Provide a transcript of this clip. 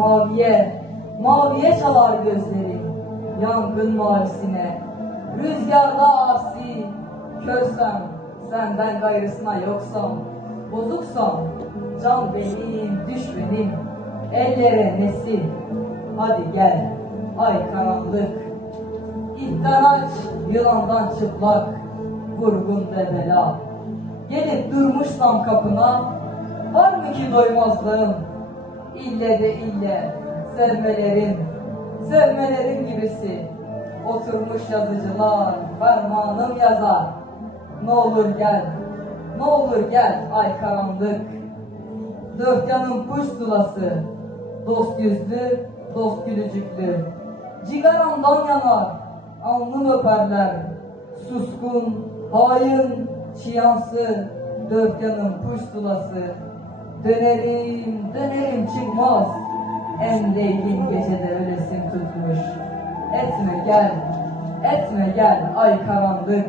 Maviye, maviye çalar gözlerim Yangın mavisine Rüzgarda asi Körsem senden gayrısına yoksam Bozuksam Can benim, düş benim Ellere nesil. Hadi gel ay karanlık. İhtar aç yılandan çıplak Vurgun ve bela. Gelip durmuşsam kapına Var mı ki doymazlığım İlle de ille Sevmelerin Sevmelerin gibisi. Oturmuş yazıcılar Fermanım yazar. Ne olur gel Ne olur gel ay karanlık. Dört yanın kuş sulası Dost yüzlü Dost gülücüklü. Cigaramdan yanar Alnım öperler. Suskun Hain Çiyansı Dört yanın kuş sulası Dönerim Dönerim çıkmaz. En leylin gecede ölesim tutmuş Etme gel Etme gel ay karanlık